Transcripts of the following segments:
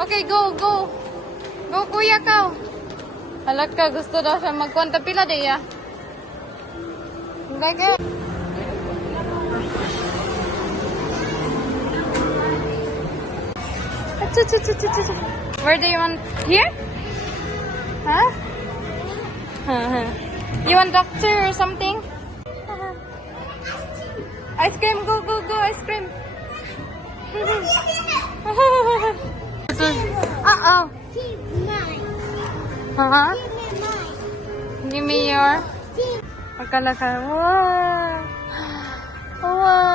Okay, go, go. Go, kuya ka. Halat ka, gusto daw siya magkwanta pila de ya. Like it. Where do you want? Here? Huh? You want doctor or something? Ice cream, go, go, go, ice cream. Uh-oh. Huh? Give me your... Akala ka. Wow. Wow.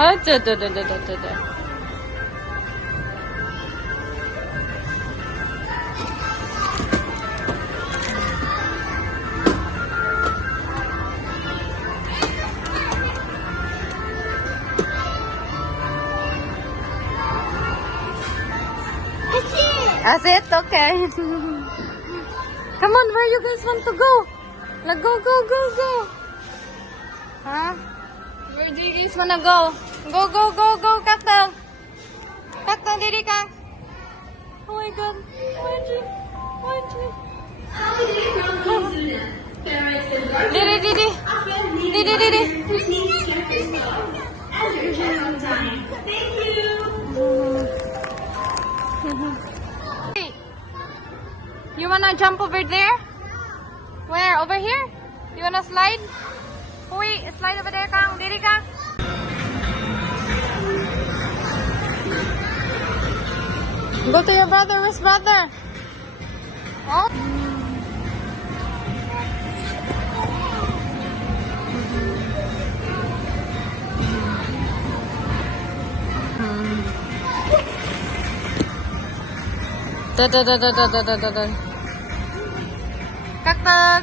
Oh, da. That's it? Okay. Come on, where you guys want to go? Like, go, go, go, go. Huh? Where do you guys wanna go? Go, go, go, go, Kaktal. Kaktal, diri ka. Oh my God. Diri, diri. Diri, diri. Hey, you wanna jump over there? Where? Over here? You wanna slide? Wait, slide over there, Kang. Diri ka. Go to your brother. Where's brother? Oh. Da. Kaktak.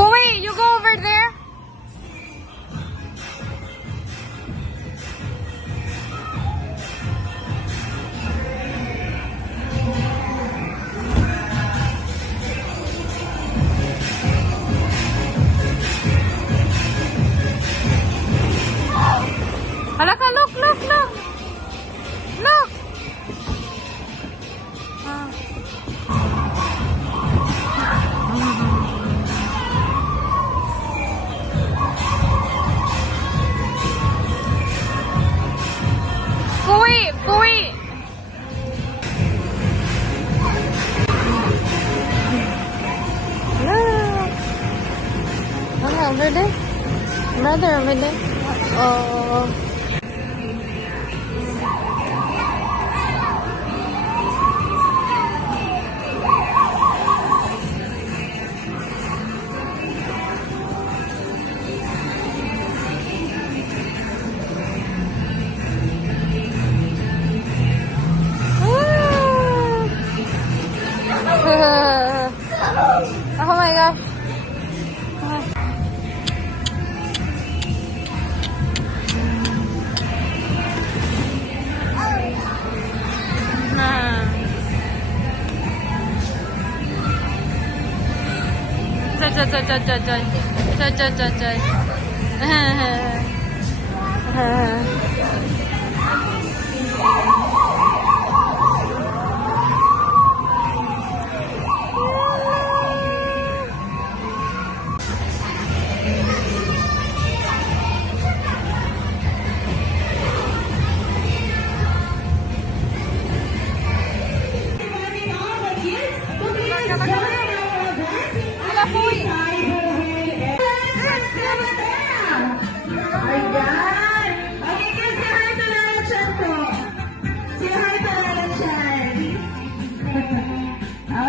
Wait, you go over there. Halaka, look. Look. Pui. Look. Over there. Brother over there. Oh. Oh my gosh.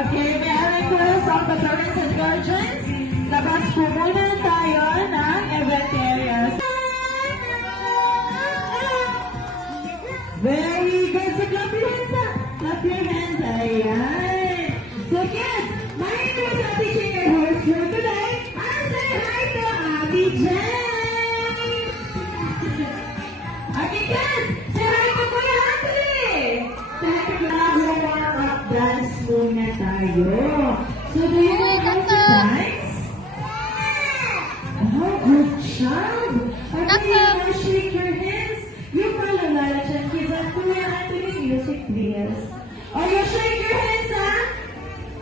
Okay, may I request of the parents and guardians, labas po muna tayo ng event areas. Very good. So clap your hands up. Clap your hands. Ayan. So kids, my name is Ate Jane, your host for today. I'll say hi to Ate Jane. Okay, now shake your hands. You follow Lala Chan Kids and Kuya Anthony music please. Oh, you shake your hands, huh?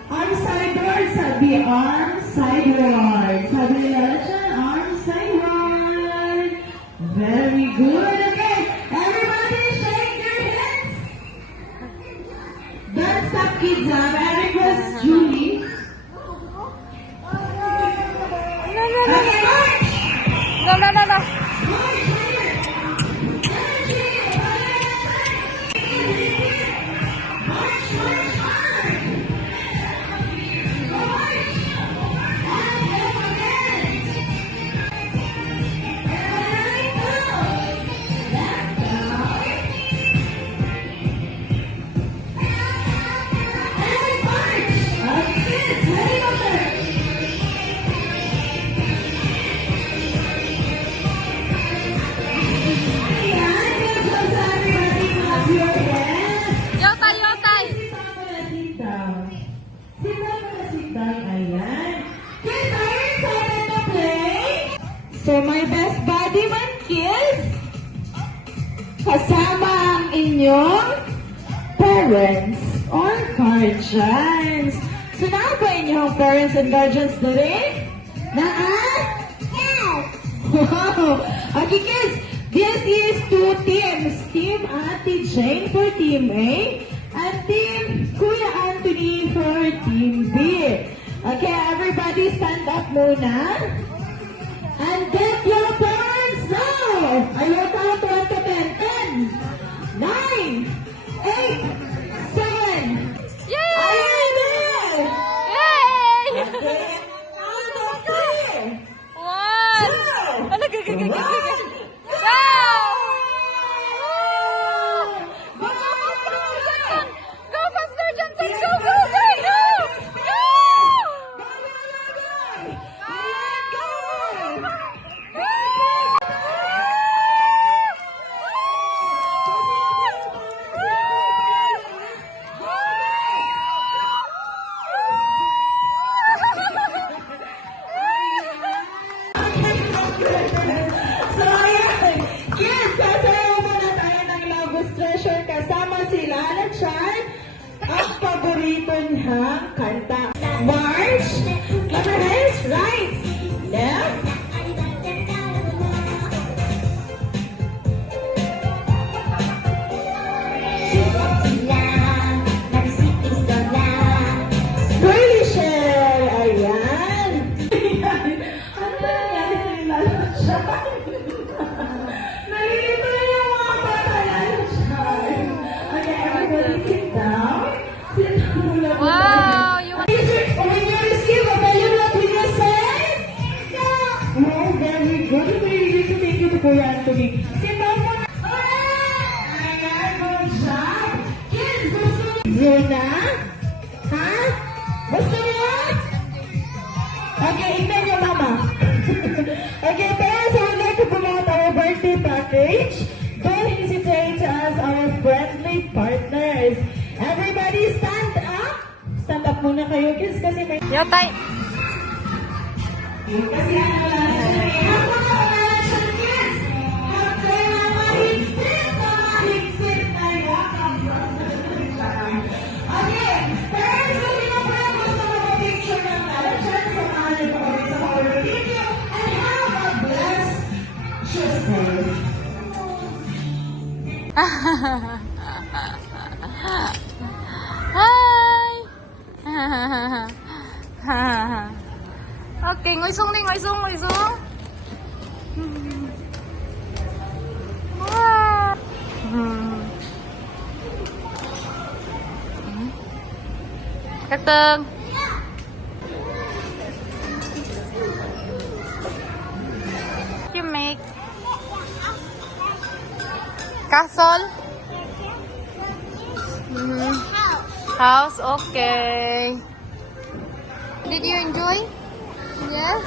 Arm sideways, sabi arm sideways. Sabi ni Lala Chan, arm sideways. Very good. Okay, everybody shake your hands. Don't stop, kids. I request Julie. Okay, march. No, no, no, no. Yotay, yotay. So my best buddy man kids, kasama ang inyong parents or guardians. So na ba inyong parents and guardians today? Yes! Wow! Okay kids, this is two teams. Team Ate Jane for Team A and Team Kuya Anthony for Team B. Okay, everybody stand up muna. And get your parents now! I will count 1 to 10. 10, 9, 8, 7. Yay! Are you ready? Yay! Okay, count of 3. One. Ano, Go! Go! Go faster, Johnson! Go, go, go, go! Go! So, ayan. Kids, sasayaw muna tayo ng Lagos Treasure kasama si Lala Chan. Ang paborito niyang kanta. March. Clap your hands. Right. Left. Pretty share. Ayan. Ano nangyari kay Lala Chan? Nalilito na yung mga bata, Lala Chan. Okay, everybody sit down. Sit down muna po. Wow, you want... When you receive a value, what will you say? Oh, very good. Very good to thank you to Kuya Anthony. Sit down muna. Ayan, good job. Kids, gusto niyo na? Ha? Gusto niyo? Okay, ignan niyo, Mama. Okay, parents, I would like to promote our birthday package. Don't hesitate to ask our friendly partners. Everybody stand up. Stand up muna kayo, kids, kasi may... Yotay. Kasi ano lang, ako na umalasyon, kids. Kaya mahigpit na yakap. Okay, parents, kung yung friend gusto mag-picture ng Alachan, samahan po kami sa our video and have a blessed Tuesday. Hi! Okay, ngoisong ning, ngoisong, ngoisong. Wow! Kateng. You make castle? House, okay. Did you enjoy? Yes?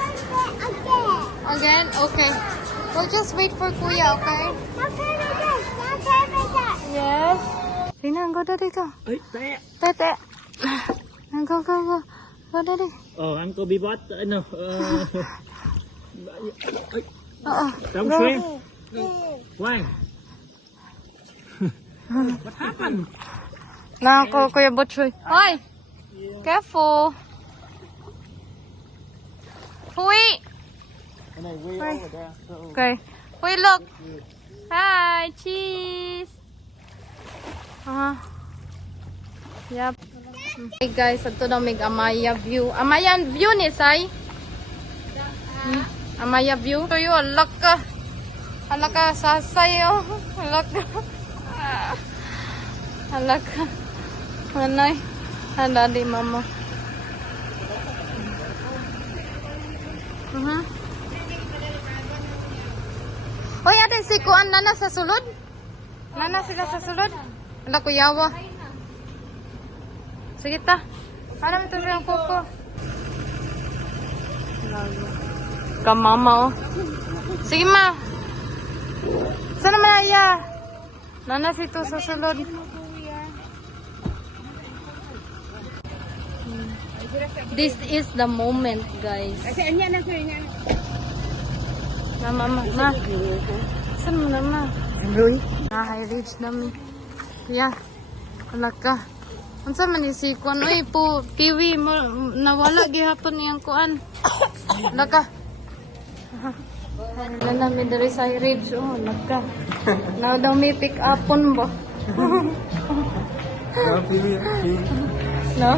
Again? Okay. We'll just wait for Kuya, okay? Yes. Rina, go daddy, go. Ay, taya. Tete. Go, go, go. Go daddy. Oh, ang ko bibot, ano, ay, Oo. Don't Go. swim. Why? What happened? Nako, Kuya Butchoy. Hoy! Careful. Hui! And I way Hi. over there. So Okay. Hui, look. Hi, cheese. Yep. Hey guys, ito na may Amaya view. Amaya view ni Sai. Amaya view. So yun, alak ka. Alak ka, sasay oh. Alak ka. Alak ka. Manay. Handa di mama. Hoy, ate, si Kuan nana sa sulod? Nana sila sa sulod? Wala ko yawa. Sige ta. Alam ito siyang kuko. Kamama oh. Sige ma. Sana manaya? Nana si to sa sulod. This is the moment, guys. Mama. Saan mo naman? Roy? High-reach namin. Yeah. Wala ka. Ang sa man si Kuan. Uy po, kiwi mo. Nawala gihapon niyang Kuan. Wala ka. Wala namin dari sa high-reach. Oh, wala ka. Now daw may pick upon ba? No?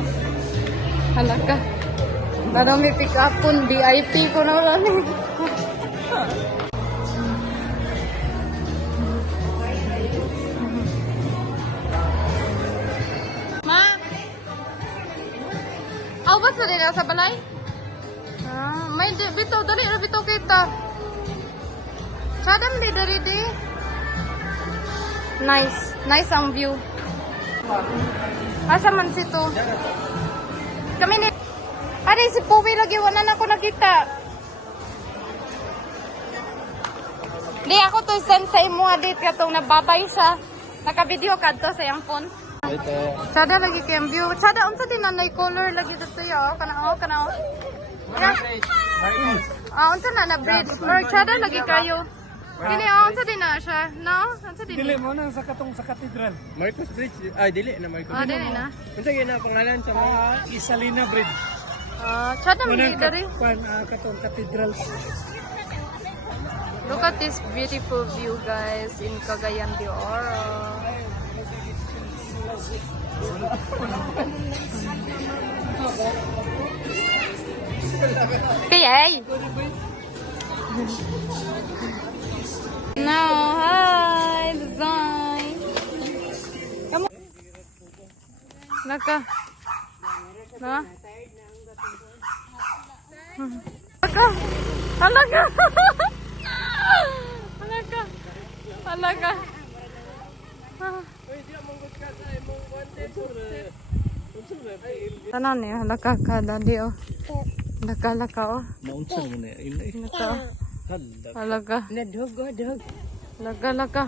Wala ka. Now daw may pick upon. VIP ko na wala niya. Awas na nila sa balay? May bitaw, dali na bitaw kita. Sadam di dari di. Nice ang view. Asa man sito? Kami ni... Aray, si Puwi lagi, wala na ako nakita. Di ako to send sa imo adit katong nababay siya. Naka-video ka to sa iyang phone. Sada lagi kayang view. Sada, unsa din nanay color lagi dito yo. Kana. Unsa na bridge. Or sada lagi kayo. Dili, unsa din na siya. No? Unsa din. dili mo nang sa katong sa cathedral. Marcos Bridge. Ay, dili na Marcos. Dili na. Unsa gyud na pangalan sa Isalina Bridge. Sada man di dari. Katong cathedral. Look at this beautiful view, guys, in Cagayan de Oro. Kaya now, hi, design. Come on. Naka. Na? Naka. Alaga. Alaga. Tanan niya, halaka ka, daddy, oh. Halaka, oh. Naunsa mo na yun. Halaka, oh. Halaka. Halaka.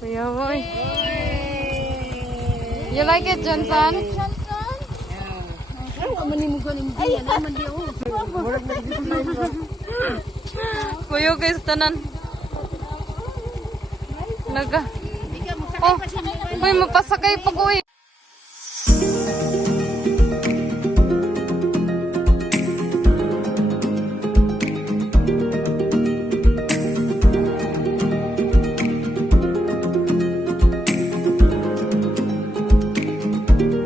Kuya, boy. You like it, Johnson? Kuya, guys, tanan. Halaka. Oh, uy, mapasakay pa ko, eh.